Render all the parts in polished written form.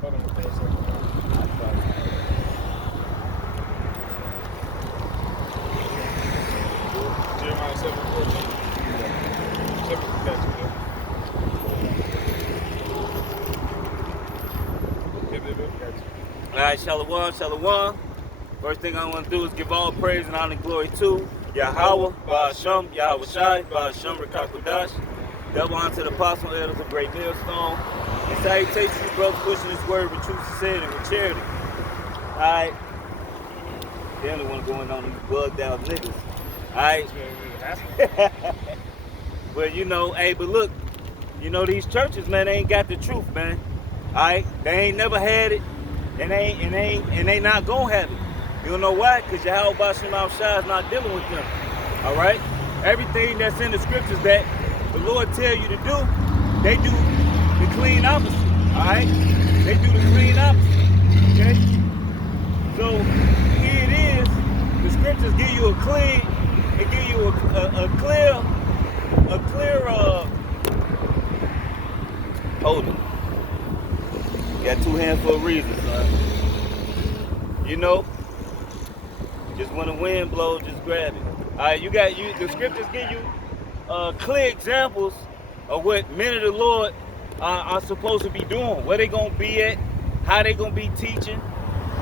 Hold on for a second. Jeremiah 7:14. 7, got you there. Got you. All right, shalom, shalom. First thing I want to do is give all praise and honor and glory to Yahweh, Ba'ashem, Yahweh Shai, Ba'ashem, Rekakodash. Double honor to the apostle elders of Great Millstone. And salutations to brothers pushing this word with truth, sincerity, and with charity. All right. They only want to go in on these bugged out niggas. All right. But you know, hey, but look, you know these churches, man, they ain't got the truth, man. All right. They ain't never had it, and they not gonna have it. You know why? Because Yahweh Ba'ashem Shai is not dealing with them. All right? Everything that's in the scriptures that the Lord tell you to do, they do the clean opposite. All right? They do the clean opposite. Okay? So here it is. The scriptures give you a clean, it give you a clear, hold it. You got two hands for a reason, son. You know? Just when the wind blows, just grab it. All right, the scriptures give you clear examples of what men of the Lord are supposed to be doing, where they gonna be at, how they gonna be teaching,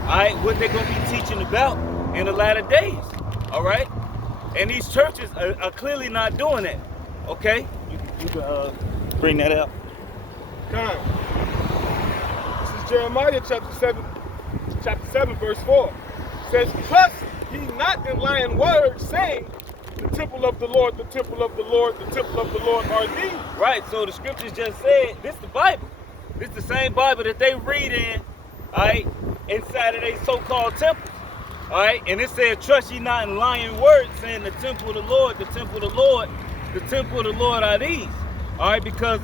all right, what they gonna be teaching about in the latter days, all right? And these churches are clearly not doing that, okay? You can bring that out. Come. This is Jeremiah chapter 7, verse 4. It says, "Trust ye not in lying words, saying, the temple of the Lord, the temple of the Lord, the temple of the Lord are thee." Right, so the scriptures just said, this is the Bible. This is the same Bible that they read in, all right, inside of their so-called temples, all right? And it said, trust ye not in lying words, saying the temple of the Lord, the temple of the Lord, the temple of the Lord are these, all right? Because,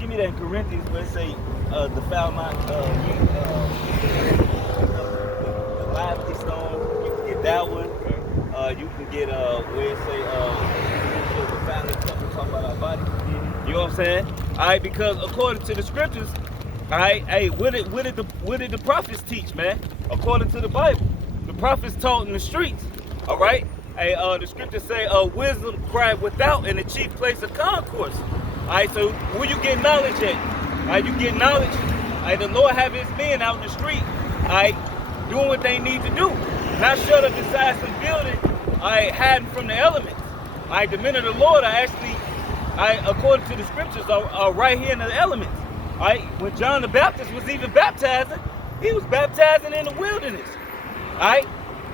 give me that in Corinthians where it say, defile not, the lively stone, you can get that one. You can get where it say the family temple, talk about our body. You know what I'm saying? All right, because according to the scriptures, all right, hey, what did the prophets teach, man? According to the Bible, the prophets taught in the streets. All right, hey, the scriptures say, wisdom cried without in the chief place of concourse. All right, so where you get knowledge at? All right, you get knowledge. All right, the Lord have His men out in the street. All right, doing what they need to do, not shut up inside some building. Hiding from the elements. The men of the Lord are actually, according to the scriptures, are right here in the elements. When John the Baptist was even baptizing, he was baptizing in the wilderness.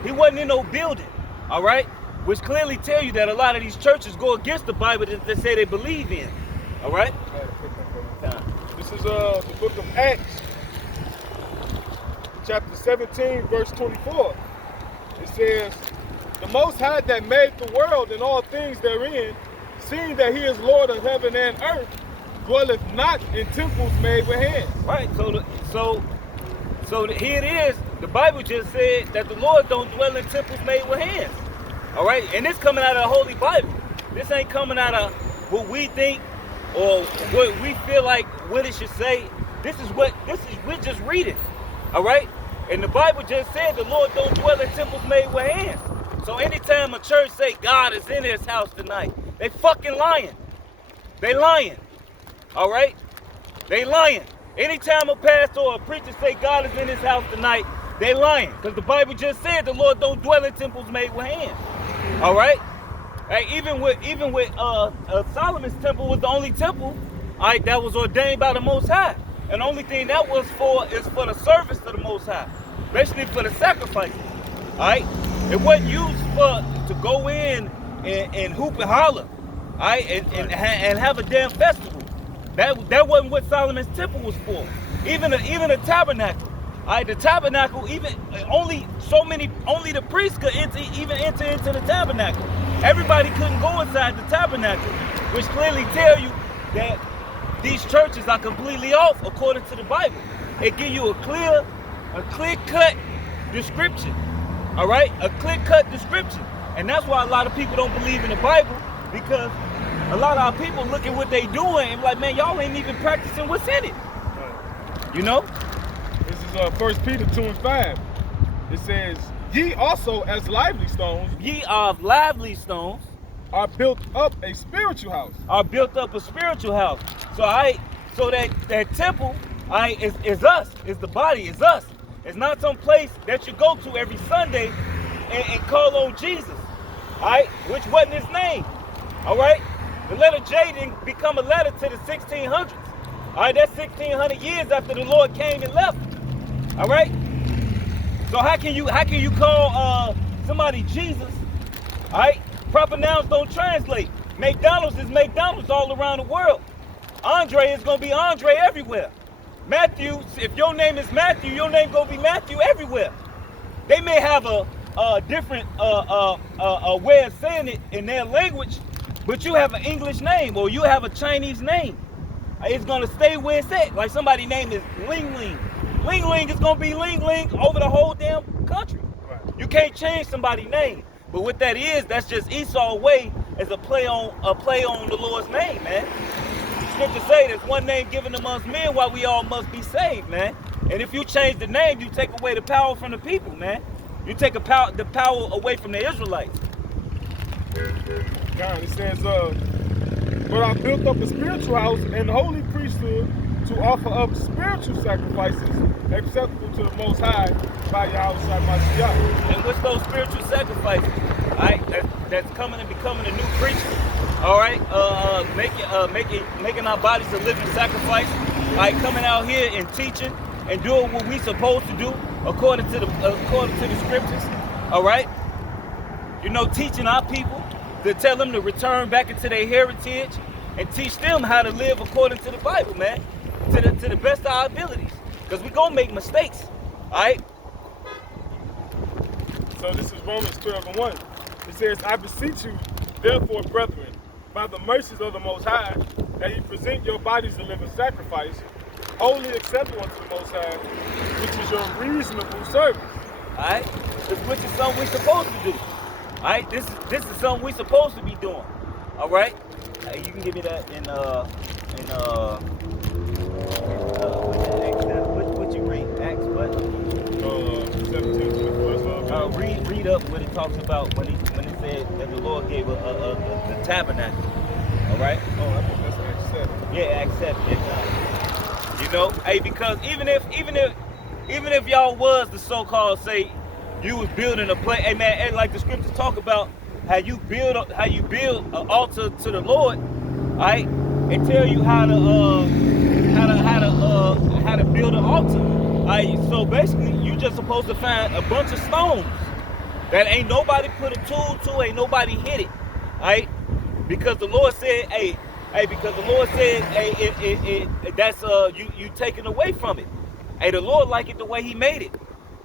He wasn't in no building. Which clearly tell you that a lot of these churches go against the Bible that they say they believe in. This is the book of Acts, chapter 17, verse 24. It says, "The Most High that made the world and all things therein, seeing that He is Lord of heaven and earth, dwelleth not in temples made with hands." Right. So here it is. The Bible just said that the Lord don't dwell in temples made with hands. All right. And this coming out of the Holy Bible. This ain't coming out of what we think or what we feel like what it should say. We're just reading. All right. And the Bible just said the Lord don't dwell in temples made with hands. So anytime a church say God is in His house tonight, they fucking lying. They lying. All right? They lying. Anytime a pastor or a preacher say God is in His house tonight, they lying. Because the Bible just said the Lord don't dwell in temples made with hands. All right? Hey, even with Solomon's temple was the only temple, all right, that was ordained by the Most High. And the only thing that was for is for the service to the Most High. Basically for the sacrifice. All right? It wasn't used to go in and hoop and holler, all right, and have a damn festival. That wasn't what Solomon's temple was for. Even the tabernacle, all right, the tabernacle, only the priests could enter into the tabernacle. Everybody couldn't go inside the tabernacle, which clearly tell you that these churches are completely off according to the Bible. It gives you a clear-cut description. All right, a clear-cut description. And that's why a lot of people don't believe in the Bible, because a lot of our people look at what they doing and like, man, y'all ain't even practicing what's in it. You know? is 1 Peter 2:5. It says, ye also as lively stones Ye are of lively stones, are built up a spiritual house. are built up a spiritual house. So that temple, is us, is the body, is us. It's not some place that you go to every Sunday and call on Jesus, all right, which wasn't his name, all right? The letter J didn't become a letter to the 1600s, all right? That's 1600 years after the Lord came and left, all right? So how can you call somebody Jesus, all right? Proper nouns don't translate. McDonald's is McDonald's all around the world. Andre is gonna be Andre everywhere. Matthew, if your name is Matthew, your name gonna be Matthew everywhere. They may have a different way of saying it in their language, but you have an English name or you have a Chinese name. It's gonna stay where it's at. Like somebody's name is Ling Ling. Ling Ling is gonna be Ling Ling over the whole damn country. Right. You can't change somebody's name. But what that is, that's just Esau's way as a play on the Lord's name, man. The scripture say there's one name given amongst men why we all must be saved, man. And if you change the name, you take away the power from the people, man. You take the power away from the Israelites. God, it says, but I built up a spiritual house and holy priesthood to offer up spiritual sacrifices acceptable to the Most High by Yahweh Mashiach. And what's those spiritual sacrifices? All right, that's coming and becoming a new creature. All right, making our bodies a living sacrifice. All right, coming out here and teaching and doing what we supposed to do according to the scriptures. All right, you know, teaching our people to tell them to return back into their heritage and teach them how to live according to the Bible, man, to the best of our abilities, because we gonna make mistakes. All right. So this is Romans 12:1. It says, I beseech you, therefore, brethren, by the mercies of the Most High, that ye present your bodies a living sacrifice, wholly acceptable unto the Most High, which is your reasonable service. All right, which is something we're supposed to do. All right, this is something we're supposed to be doing. All right, you can give me that what you read? Acts what? 17:24. Read up what it talks about when it said that the Lord gave the tabernacle. All right. Oh, I think that's Acts 7. Yeah, Acts 7. Exactly. You know, hey, because even if y'all was the so-called say you was building a place, hey man, and like the scriptures talk about how you build an altar to the Lord, all right, and tell you how to build an altar. All right, so basically you just supposed to find a bunch of stones that ain't nobody put a tool to, ain't nobody hit it, all right, because the Lord said, that's you taking away from it. Hey, the Lord like it the way He made it.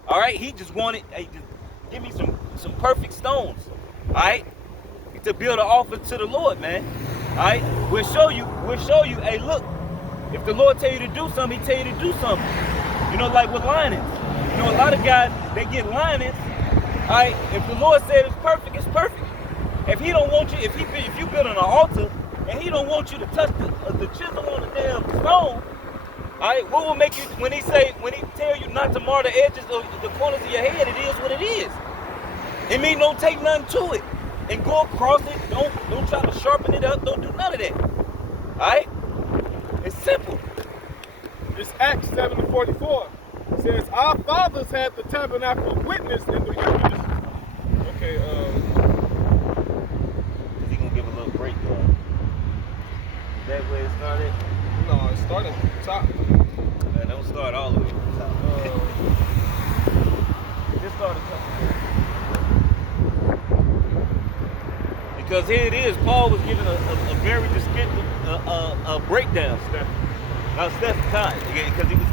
All right, He just wanted, hey, just give me some perfect stones. All right, to build an altar to the Lord, man. All right, we'll show you. Hey, look, if the Lord tell you to do something, He tell you to do something. You know, like with linings. You know, a lot of guys they get linings. All right, if the Lord said it's perfect, it's perfect. If He don't want you, if you build an altar and He don't want you to touch the chisel on the damn stone. All right, what will make you, when He tell you not to mar the edges of the corners of your head, it is what it is. It means don't take nothing to it. And go across it, don't try to sharpen it up, don't do none of that. All right? It's simple. It's Acts 7:44. It says, our fathers had the tabernacle of witness in the wilderness. Okay, Is he gonna give a little break though? Is that where it started? no, it started at the top. Man, don't start all the way from the top. Just start a couple. Because here it is, Paul was giving a very descriptive breakdown. Steph Kai, because he was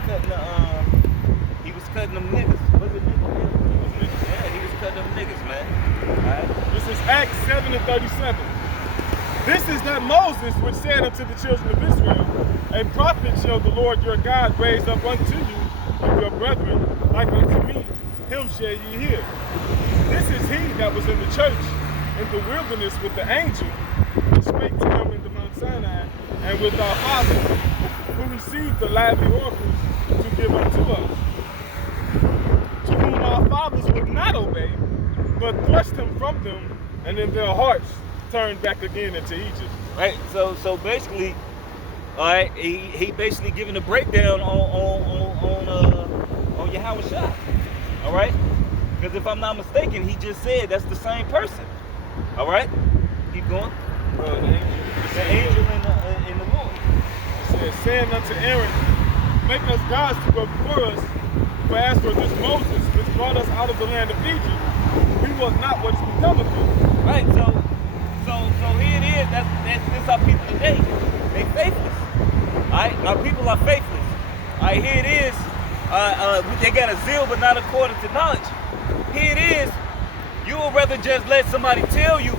cutting them niggas. Was it niggas? Yeah, he was cutting them niggas, man. All right. This is Acts 7:37. This is that Moses which said unto the children of Israel, a prophet shall the Lord your God raise up unto you of your brethren, like unto me, him shall ye hear. This is he that was in the church in the wilderness with the angel, which spake to him in the Mount Sinai, and with our fathers, who received the lively oracles to give unto us. but thrust him from them, and in their hearts turned back again into Egypt. Right. So basically, all right, he basically giving a breakdown on Yahweh Shai. All right. Because if I'm not mistaken, he just said that's the same person. All right. Keep going. The angel in the Lord. It says, saying unto Aaron, make us gods to go before us. For as for this Moses, which brought us out of the land of Egypt, we was not what is become of him. Right. So here it is. That's our people today. They faithless. All right. Our people are faithless. All right. Here it is. They got a zeal, but not according to knowledge. Here it is. You would rather just let somebody tell you.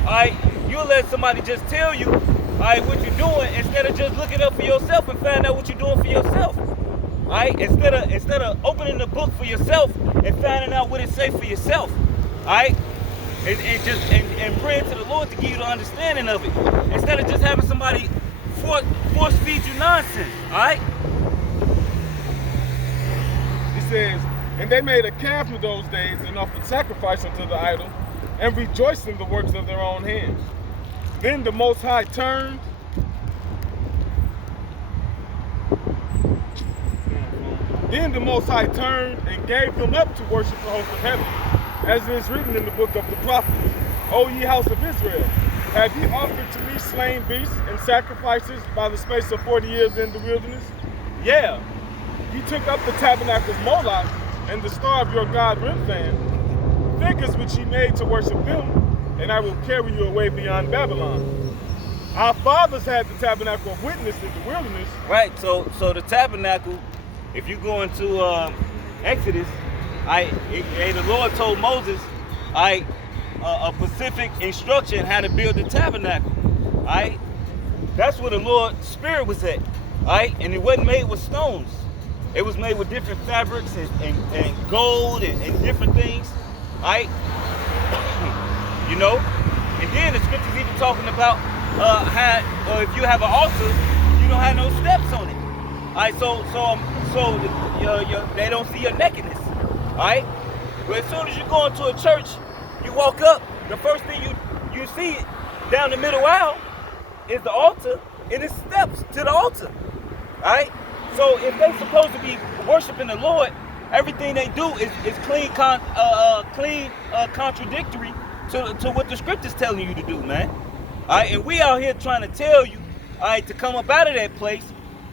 All right. You'll let somebody just tell you, all right, what you're doing, instead of just looking up for yourself and find out what you're doing for yourself. All right, instead of opening the book for yourself and finding out what it says for yourself. All right, and praying to the Lord to give you the understanding of it, instead of just having somebody force feed you nonsense. All right. He says, and they made a calf in those days and offered sacrifice unto the idol, and rejoiced in the works of their own hands. Then the Most High turned and gave them up to worship the host of heaven, as it is written in the book of the prophets. O ye house of Israel, have ye offered to me slain beasts and sacrifices by the space of 40 years in the wilderness? Yeah, ye took up the tabernacles Moloch and the star of your god Remphan, figures which ye made to worship them, and I will carry you away beyond Babylon. Our fathers had the tabernacle of witness in the wilderness. Right, so the tabernacle, if you go into Exodus, the Lord told Moses, a specific instruction how to build the tabernacle. Right? That's where the Lord's Spirit was at. Right? And it wasn't made with stones. It was made with different fabrics and gold and different things. Right? You know, and then the scriptures even talking about how if you have an altar, you don't have no steps on it. All right, so they don't see your nakedness. All right, but as soon as you go into a church, you walk up, the first thing you see down the middle aisle is the altar and it's steps to the altar. All right, so if they're supposed to be worshiping the Lord, everything they do is clean contradictory to what the scripture's telling you to do, man. All right, and we out here trying to tell you, all right, to come up out of that place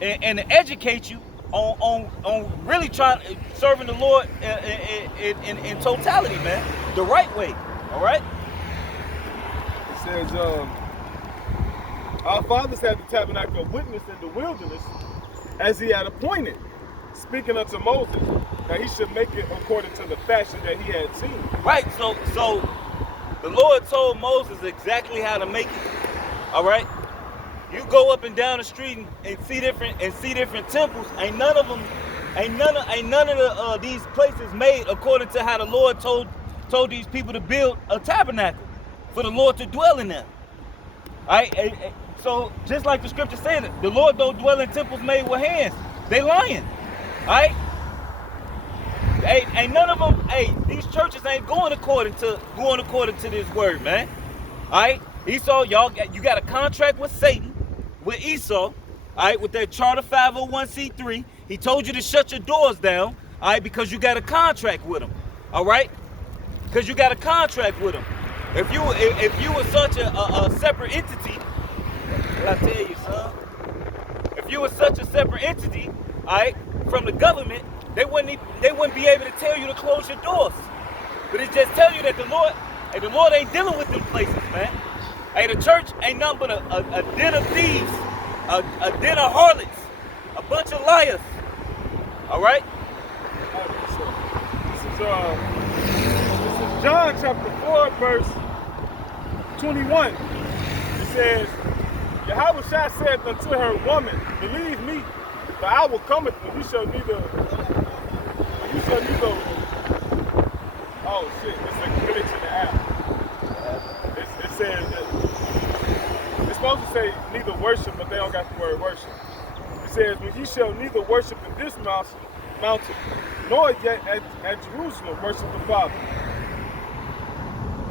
and to educate you on really serving the Lord in totality, man, the right way. All right. It says, our fathers had the tabernacle of witness in the wilderness, as he had appointed, speaking unto Moses that he should make it according to the fashion that he had seen. Right. So the Lord told Moses exactly how to make it. All right. You go up and down the street and see different temples. Ain't none of these places made according to how the Lord told these people to build a tabernacle for the Lord to dwell in them. All right. So just like the scripture said, the Lord don't dwell in temples made with hands. They lying. All right. Ain't none of them. Hey, these churches ain't going according to this word, man. All right. Esau, you got a contract with Satan, with Esau. All right, with that Charter 501c3. He told you to shut your doors down. All right, because you got a contract with him. All right, because you got a contract with him. If you were such a separate entity, what I tell you, son? If you were such a separate entity, all right, from the government, they wouldn't be able to tell you to close your doors. But it just tell you that the Lord ain't dealing with them places, man. Hey, the church ain't nothing but a den of thieves, a den of harlots, a bunch of liars. All right? This is John chapter 4, verse 21. It says, Yahweh Shai said unto her, woman, believe me, the hour cometh when you shall neither. Oh shit, it's a glitch in the app. It says that it's supposed to say neither worship, but they don't got the word worship. It says, when ye shall neither worship in this mountain, nor yet at Jerusalem worship the Father.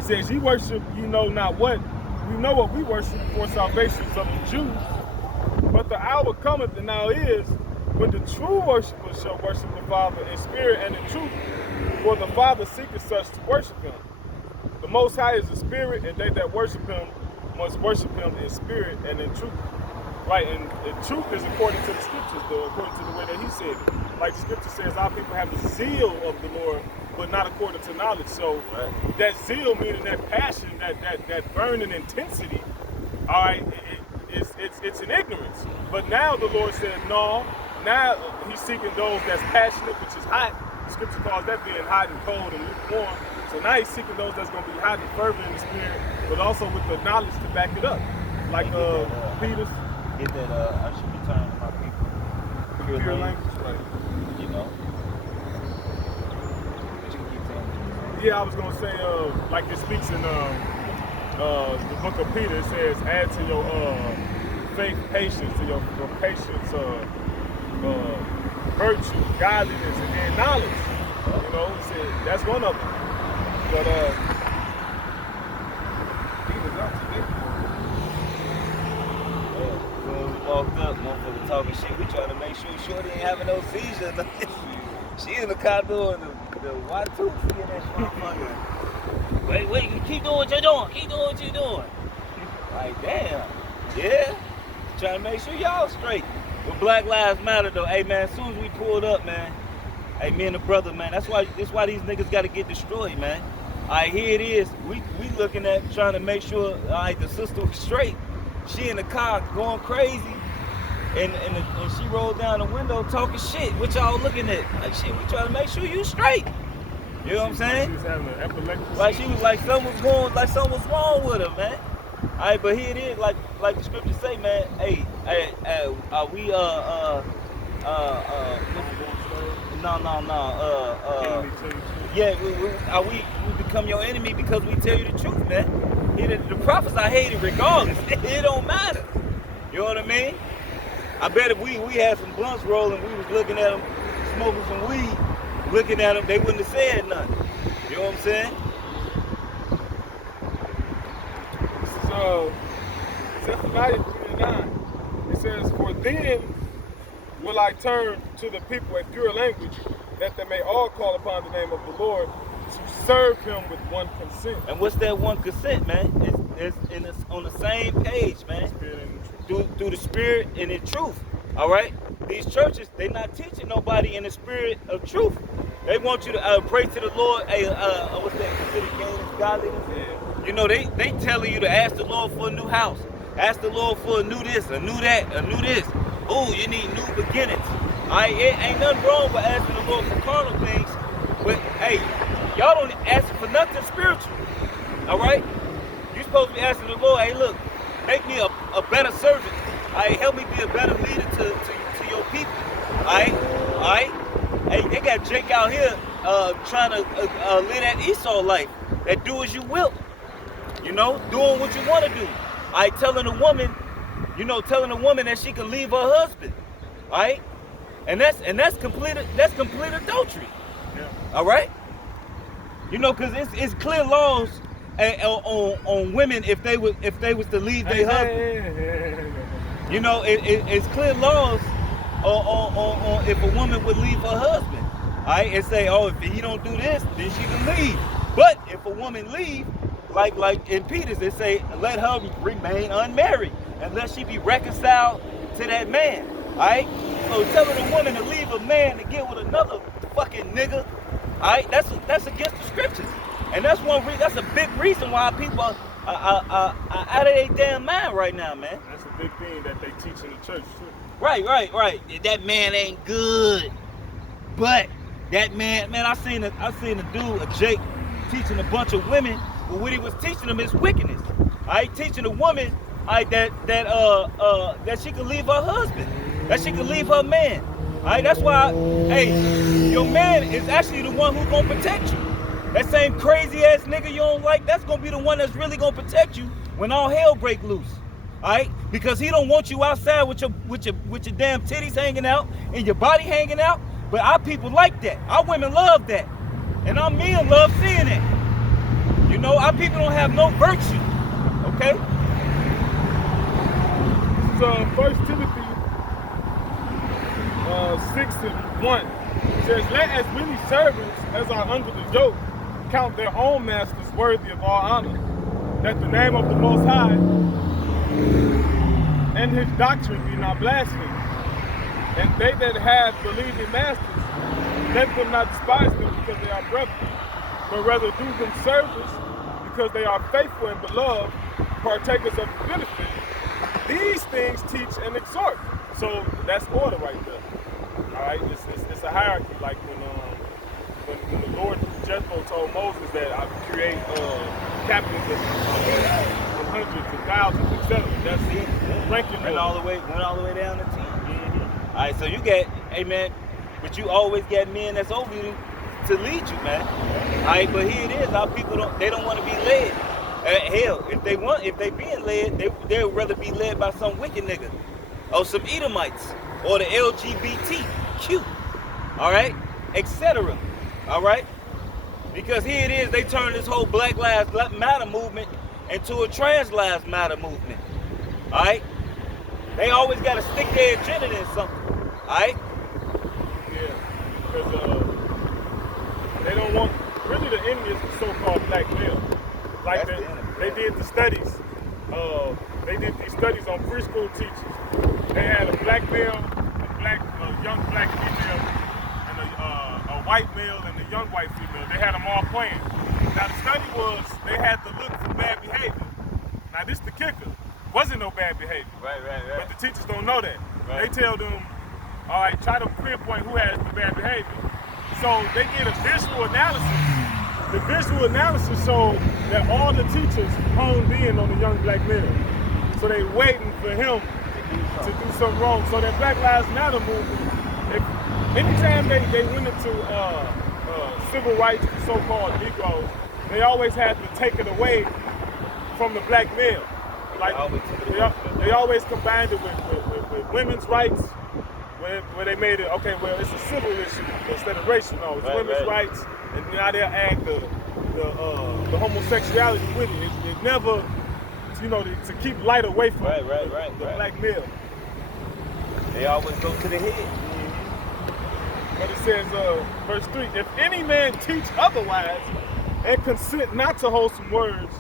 says, ye worship, you know not what. We know what we worship, for salvation is of the Jews. But the hour cometh, and now is, when the true worshipers shall worship the Father in spirit and in truth. For the Father seeketh such to worship him. The Most High is the Spirit, and they that worship him must worship him in spirit and in truth. Right, and truth is according to the scriptures, though, according to the way that he said it. Like the scripture says, our people have the zeal of the Lord, but not according to knowledge. So that zeal, meaning that passion, that burning intensity, all right, it's an ignorance. But now the Lord said, no, now he's seeking those that's passionate, which is hot. The scripture calls that being hot and cold and lukewarm. So now he's seeking those that's going to be hot and fervent in the spirit, but also with the knowledge to back it up. Like Peter's. Get that, I should return to my people. Pure language, right. You know? But you can keep saying it. Yeah, I was going to say, like it speaks in the book of Peter, it says, add to your faith, patience, to your patience, virtue, godliness, and then knowledge. You know, it said, that's one of them. But Peter's up to this. Walked up, motherfucker talking shit. We trying to make sure Shorty ain't having no seizure. She in the car doing the Y2 in that motherfucker. Wait, you keep doing what you're doing. Keep doing what you're doing. Like, damn. Yeah. Trying to make sure y'all straight. With Black Lives Matter, though, hey, man, as soon as we pulled up, man, hey, me and the brother, man, that's why these niggas got to get destroyed, man. All right, here it is. We looking at trying to make sure, all right, the sister was straight. She in the car going crazy, and she rolled down the window talking shit. What y'all looking at? Like, shit, we trying to make sure you straight. You know what I'm saying? She was having an epileptic. Like she was like something was wrong with her, man. All right, but here it is, like the scriptures say, man. Hey, we yeah, we become your enemy because we tell you the truth, man. The prophets are hated regardless. It don't matter. You know what I mean? I bet if we had some blunts rolling, we was looking at them, smoking some weed, looking at them, they wouldn't have said nothing. You know what I'm saying? This is Zephaniah 3:9. It says, for then will I turn to the people a pure language, that they may all call upon the name of the Lord, to serve him with one consent. And what's that one consent, man? It's on the same page, man. Through the spirit and in truth. All right? These churches, they're not teaching nobody in the spirit of truth. They want you to pray to the Lord. Hey, what's that? Consider gain godliness. Yeah. You know, they telling you to ask the Lord for a new house. Ask the Lord for a new this, a new that, a new this. Oh, you need new beginnings. All right? It ain't nothing wrong with asking the Lord for carnal things. But, hey, y'all don't ask for nothing spiritual. All right? You're supposed to be asking the Lord, hey, look, make me a better servant. All right? Help me be a better leader to your people. All right? All right? Hey, they got Jake out here trying to live that Esau life. That do as you will. You know, doing what you want to do. All right? Telling a woman that she can leave her husband. All right? And that's complete adultery. Yeah. All right? You know, because it's clear laws on women if they was to leave their husband. You know, it's clear laws on if a woman would leave her husband. All right, and say, oh, if he don't do this, then she can leave. But if a woman leave, like in Peter's, they say, let her remain unmarried unless she be reconciled to that man. All right, so telling a woman to leave a man to get with another fucking nigga, all right, that's against the scriptures. And that's a big reason why people are out of their damn mind right now, man. That's a big thing that they teach in the church too. Right. That man ain't good. But that man, I seen a dude, Jake, teaching a bunch of women, but what he was teaching them is wickedness. All right, teaching a woman, all right, that she could leave her husband, that she could leave her man. All right, that's why, hey, your man is actually the one who's gonna protect you. That same crazy ass nigga you don't like, that's gonna be the one that's really gonna protect you when all hell break loose. All right, because he don't want you outside with your damn titties hanging out and your body hanging out. But our people like that. Our women love that, and our men love seeing it. You know, our people don't have no virtue. Okay? This is 1 Timothy 6:1. It says, let as many servants as are under the yoke count their own masters worthy of all honor, that the name of the Most High and his doctrine be not blasphemed. And they that have believing masters, let them not despise them because they are brethren, but rather do them service because they are faithful and beloved, partakers of the benefit. These things teach and exhort. So that's order right there. All right, it's a hierarchy. Like when the Lord Jethro told Moses that I would create captains of hundreds and thousands, etc. That's it. Ranking Went all the way down to 10. All right, so you get, amen, but you always get men that's over you to lead you, man. All right, but here it is. Our people don't want to be led. Hell, if they being led, they would rather be led by some wicked nigga or some Edomites or the LGBTQ, all right, etc. All right, because here it is. They turn this whole Black Lives Matter movement into a Trans Lives Matter movement. All right, they always got to stick their agenda in something. All right. Yeah, because they don't want, really the enemy is the so-called black male. Like they did the studies. They did these studies on preschool teachers. They had a black male, a young black female, and a white male and a young white female. They had them all playing. Now the study was they had to look for bad behavior. Now this the kicker. Wasn't no bad behavior. Right. But the teachers don't know that. Right. They tell them, all right, try to pinpoint who has the bad behavior. So they get a visual analysis. The visual analysis showed that all the teachers honed in on the young black male. So they waiting for him to do something wrong. So that Black Lives Matter movement, anytime they went into civil rights for so-called Negroes, they always had to take it away from the black male. Like they always combined it with women's rights, where they made it, okay, well, it's a civil issue instead of racial. No, it's women's rights, and now they'll add the homosexuality with it. It never, you know, to keep light away from the black male. They always go to the head. But it says, verse 3, if any man teach otherwise and consent not to wholesome words,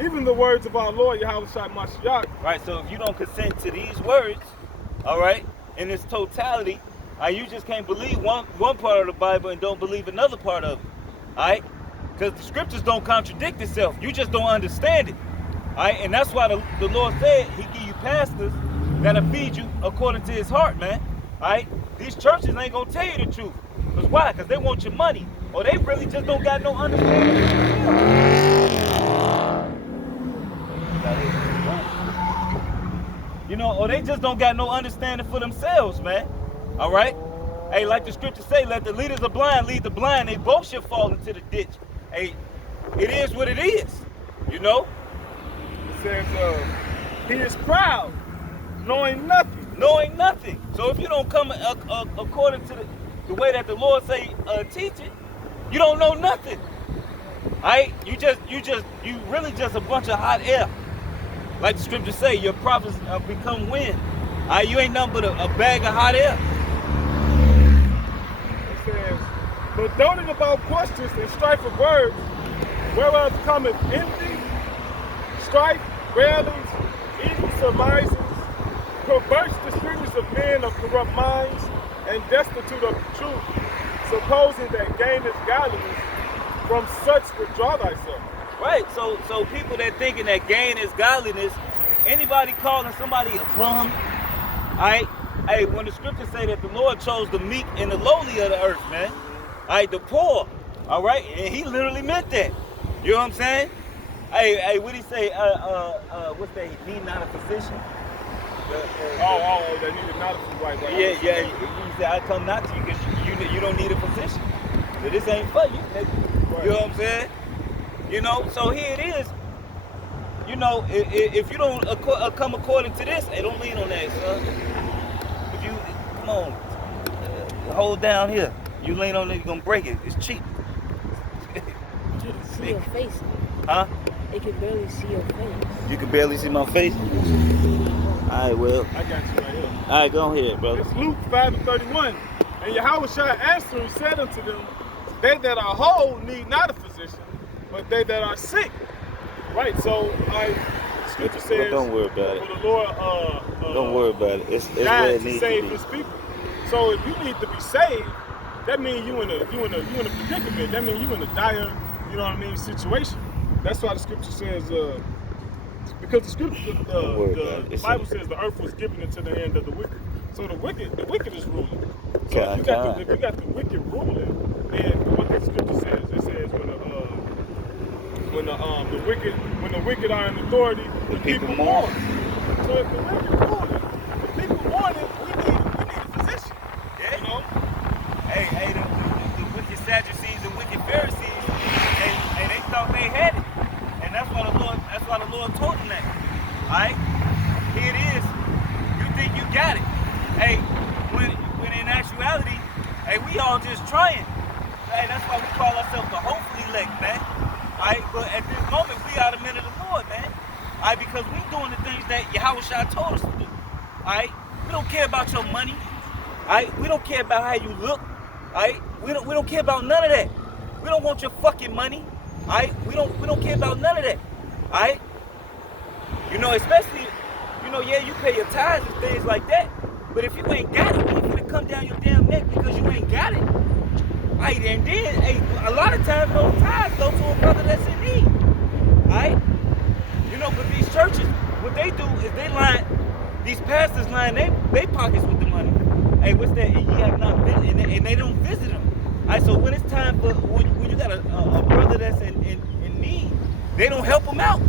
even the words of our Lord Yahushua Mashiach. Right, so if you don't consent to these words, all right, in its totality, you just can't believe one part of the Bible and don't believe another part of it, all right? Because the scriptures don't contradict itself. You just don't understand it, all right? And that's why the Lord said he give you pastors that'll feed you according to his heart, man, all right? These churches ain't going to tell you the truth. Because why? Because they want your money, or they really just don't got no understanding. You know, or they just don't got no understanding for themselves, man. All right? Hey, like the scriptures say, let the leaders of blind lead the blind. They both should fall into the ditch. Hey, it is what it is, you know? It says, he is proud, knowing nothing. Knowing nothing. So if you don't come according to the way that the Lord say teach it, you don't know nothing. All right? You really just a bunch of hot air. Like the scriptures say, your prophets become wind. You ain't nothing but a bag of hot air. It says, but doting about questions and strife of words, whereof cometh envy, strife, railings, evil surmises, perverse disputings of men of corrupt minds, and destitute of the truth, supposing that gain is godliness, from such withdraw thyself. Right, so people that thinking that gain is godliness, anybody calling somebody a bum, all right? Hey, when the scriptures say that the Lord chose the meek and the lowly of the earth, man, all right, the poor, all right, and he literally meant that. You know what I'm saying? Hey, what did he say? What's that? He need not a physician. They needed not a physician. Yeah. He said, I come not to you because you don't need a physician. So this ain't for you, nigga. Right. You know what I'm saying? You know, so here it is. You know, if you don't come according to this, hey, don't lean on that, son. If you, come on, hold down here. You lean on it, you're gonna break it. It's cheap. See your face. Huh? They can barely see your face. You can barely see my face? Alright, well. I got you right here. Alright, go ahead, brother. It's Luke 5:31. And Yahushua answering said unto them, they that are whole need not a physician, but they that are sick. Right, so scripture says, But don't worry about it. for the Lord Don't worry about it. It's where died it to needs save to be. his people. So if you need to be saved, that means you in a predicament. That means you in a dire, you know what I mean, situation. That's why the scripture says, because the scripture, the Bible says the earth was given into the hand of the wicked. So the wicked is ruling. So if you got the wicked ruling, then what the scripture says, it says when the wicked are in authority, the people mourn. So if the wicked ruling, the people mourning, we need a physician. Yeah. You know? Hey, the wicked Sadducees and wicked Pharisees, they thought they had it. And that's why the Lord told them that. Alright? Here it is. You think you got it. Hey, when in actuality, hey, we all just trying. Hey, that's why we call ourselves the hopefully elect, man. Alright, but at this moment we are the men of the Lord, man. Alright, because we doing the things that Yahushua told us to do. Alright? We don't care about your money. Alright? We don't care about how you look. Alright? We don't care about none of that. We don't want your fucking money. Alright? We don't care about none of that. Alright? You know, especially, you know, yeah, you pay your tithes and things like that. But if you ain't got it, we ain't gonna come down your damn neck because you ain't got it. Right, and then, hey, a lot of times those tithes go to a brother that's in need. Alright? You know, but these churches, what they do is they line, these pastors line they pockets with the money. Hey, what's that? And you have not visit, and they don't visit them. Alright, so when it's time for, when you got a brother that's in need, they don't help them out.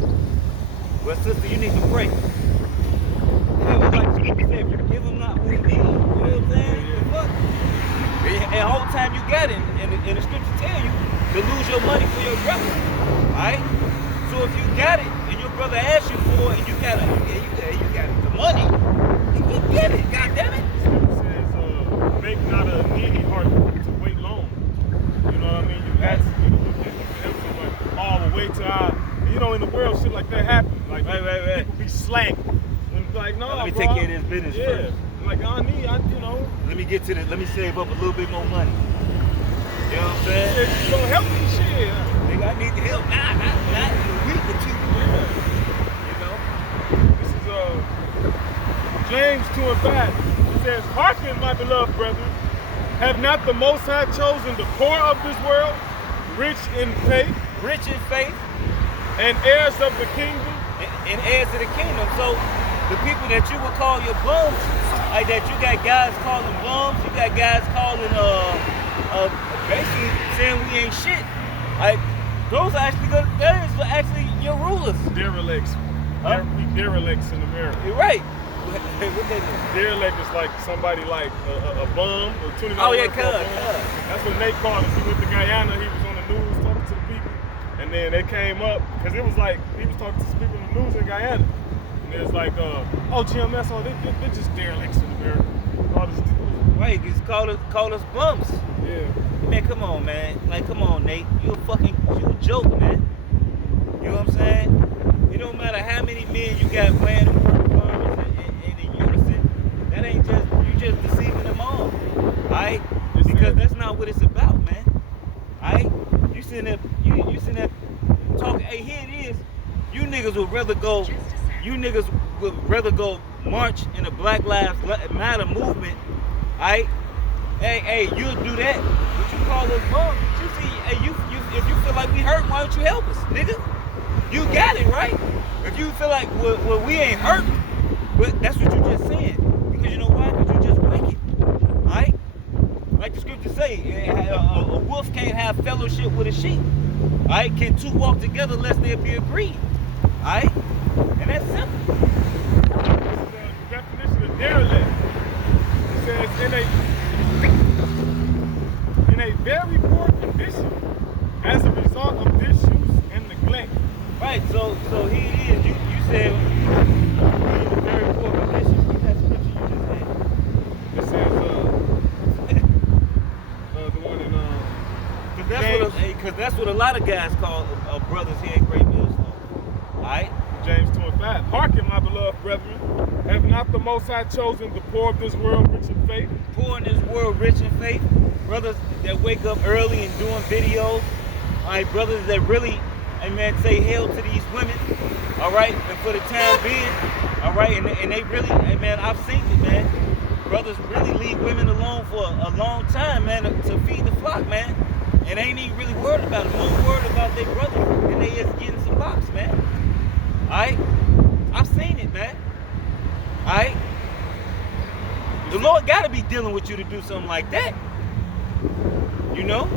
Well, sister, you need to pray. Hey, like scripture said, give them not what he needs. You know what I'm saying? The fuck? And the whole time you got it, and the scripture tell you to lose your money for your brother. Alright? So if you got it, and your brother asks you for it, and you got the money, you get it, goddammit. Scripture says, make not a needy heart to wait long. You know what I mean? You got to help somebody all the way to our, you know, in the world, shit like that happens. Like, Right. people be slack. When like, no, Let me bro, take care of this business first. Like, you know. Let me save up a little bit more money. You know what I'm saying? You gonna help me, shit. Nigga, I need the help now, not in a week or two. You know? This is James 2:5. It says, hearken, my beloved brethren, have not the Most High chosen the poor of this world, rich in faith, and heirs of the kingdom? And heirs of the kingdom. So the people that you would call your bums, like that, you got guys calling bums, you got guys calling basically saying we ain't shit. Like those are actually your rulers. Derelicts. Huh? We derelicts in America. You're right. What they do? Derelict is like somebody like a bum or 29. Oh yeah, cuz. That's what Nate called us. He went to Guyana. He was on the news talking to the people, and then they came up because it was like he was talking to some people on the news in Guyana, and it's like, oh GMS, they're just derelicts in America. All this, Right, just call us bums. yeah. Man, come on, man. Like, come on, Nate. You a joke, man. You know what I'm saying? It don't matter how many men you got playing them purple bombers and in unison. That ain't you just deceiving them all. Alright? Because that's not what it's about, man. Alright? You sitting there talking, hey, here it is. You niggas would rather go march in the Black Lives Matter movement. Alright? Hey, you'll do that. But you call us bums. You see, hey, if you feel like we hurt, why don't you help us, nigga? You got it, right? If you feel like, well, we ain't hurt, but that's what you just said. Because you know why? Because you just wicked. Alright? Like the scripture say, a wolf can't have fellowship with a sheep. Alright? Can two walk together unless they be agreed? Alright? And that's simple. The definition of derelict. It says in a very poor condition as a result of disuse and neglect. Right, so here it is. You said we're in a very poor condition. What's that scripture you just said? It says the one in Cause Because that's what a lot of guys call brothers here at Great Millstone. Alright? James 2 and 5. Hearken, my beloved brethren, have not the Most High chosen the poor of this world rich in faith? Poor in this world, rich in faith. Brothers that wake up early and doing videos. Alright, brothers that really, amen, say hell to these women. Alright, and for the time being, alright, and they really, amen, I've seen it, man. Brothers really leave women alone for a long time, man, to feed the flock, man. And they ain't even really worried about it. More worried about their brothers than they is getting some box, man. Alright? I've seen it, man. Alright? The Lord gotta be dealing with you to do something like that. You know?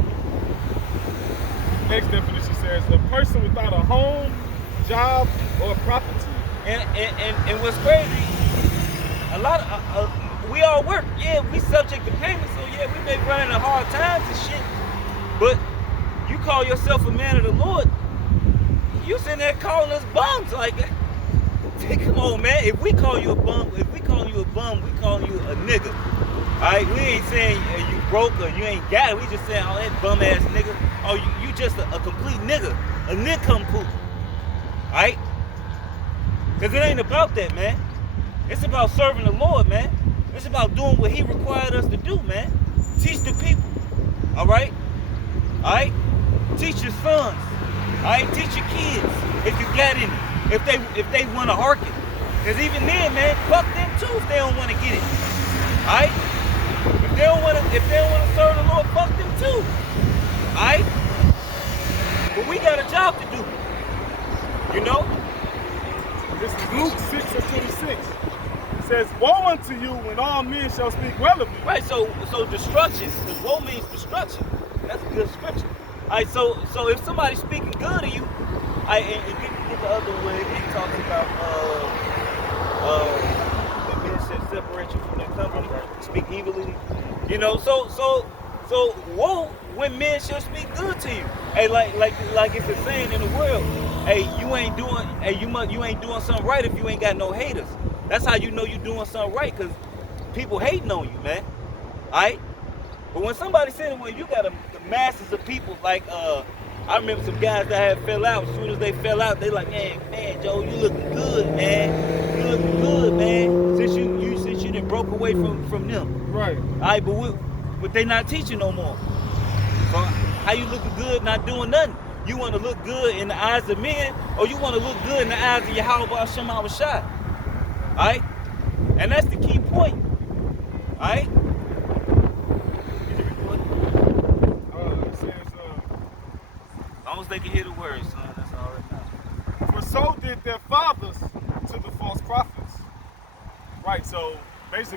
Next definition says, a person without a home, job, or property. And what's crazy, a lot of, we all work. Yeah, we subject to payment, so yeah, we may run into hard times and shit. But you call yourself a man of the Lord, you sitting there calling us bums. Like, come on, man. If we call you a bum, we calling you a nigga. Alright, we ain't saying you broke or you ain't got it. We just saying, oh, that bum ass nigga. Oh, you just a complete nigga. A nincompoop. Alright? Because it ain't about that, man. It's about serving the Lord, man. It's about doing what He required us to do, man. Teach the people. Alright? Alright? Teach your sons. Alright? Teach your kids if you got any. If they want to hearken. Because even then, man, fuck them too if they don't want to get it. Alright? If they don't want to serve the Lord, fuck them too. Alright? But we got a job to do. You know? This is Luke 6 and 26. It says, woe unto you when all men shall speak well of you. Right, so destruction, because woe means destruction. That's a good scripture. Alright, so if somebody's speaking good to you, and get the other way, it talks about the men should separate you from their company, speak evilly. You know, so woe when men shall speak good to you. Hey, like it's a saying in the world. Hey, you ain't doing something right if you ain't got no haters. That's how you know you doing something right, because people hating on you, man. Alright? But when somebody said, well, you got the masses of people, like I remember some guys that had fell out. As soon as they fell out, they like, man, Joe, you looking good, man. You looking good, man. Since you done broke away from them. Right. Alright, but they not teaching no more. So how you looking good not doing nothing? You want to look good in the eyes of men, or you want to look good in the eyes of Yahweh Hashem Shai? Alright? And that's the key point. Alright? It says, As long as they can hear the words, son, that's all that matters. for so did their fathers to the false prophets. Right, so basically